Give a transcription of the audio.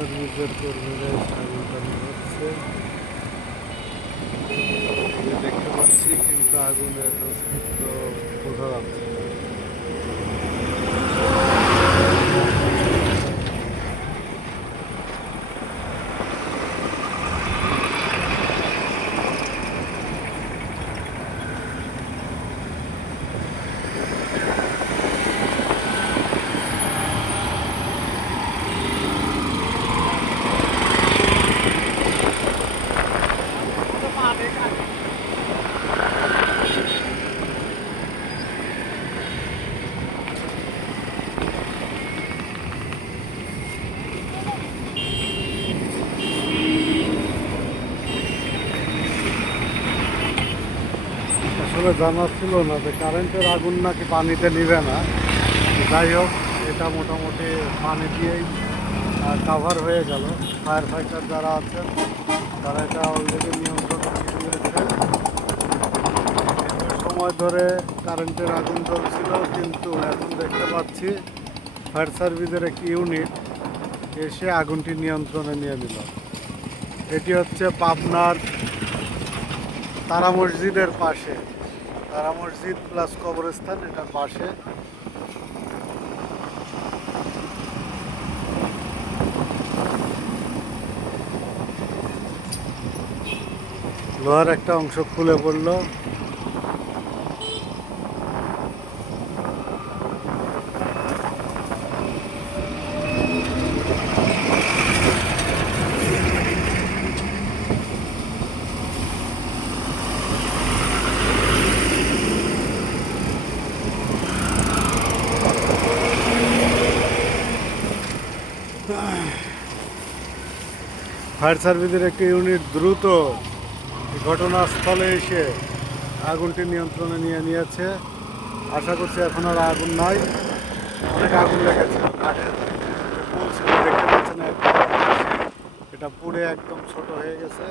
সার্ভিসের কর্মীরা এসে আগুনটা নিভাচ্ছে। দেখতে পাচ্ছি কিন্তু আগুনের অস্তিত্ব বোঝা যাচ্ছে না। আসলে জানা ছিল না যে কারেন্টের আগুন নাকি পানিতে নিবে না। যাই হোক, এটা মোটামুটি পানি দিয়েই কাভার হয়ে গেল। ফায়ার ফাইটার যারা আছেন তারা এটা অলরেডি নিয়ন্ত্রণে নিয়ে নিয়েছে। সময় ধরে কারেন্টের আগুন জ্বলছিল, কিন্তু এখন দেখতে পাচ্ছি ফায়ার সার্ভিসের একটি ইউনিট এসে আগুনটি নিয়ন্ত্রণে নিয়ে নিল। এটি হচ্ছে পাবনার তারা মসজিদের পাশে, তারা মসজিদ প্লাস কবরস্থান, এটার পাশে। লোহার একটা অংশ খুলে পড়লো। ফায়ার সার্ভিসের একটি ইউনিট দ্রুত ঘটনাস্থলে এসে আগুনটি নিয়ন্ত্রণে নিয়ে নিয়েছে। আশা করছি এখন আর আগুন নাই। অনেক আগুন লেগেছিল, কাঠের পুল ছিল, দেখতে পাচ্ছেন, এটা পুড়ে একদম ছোট হয়ে গেছে।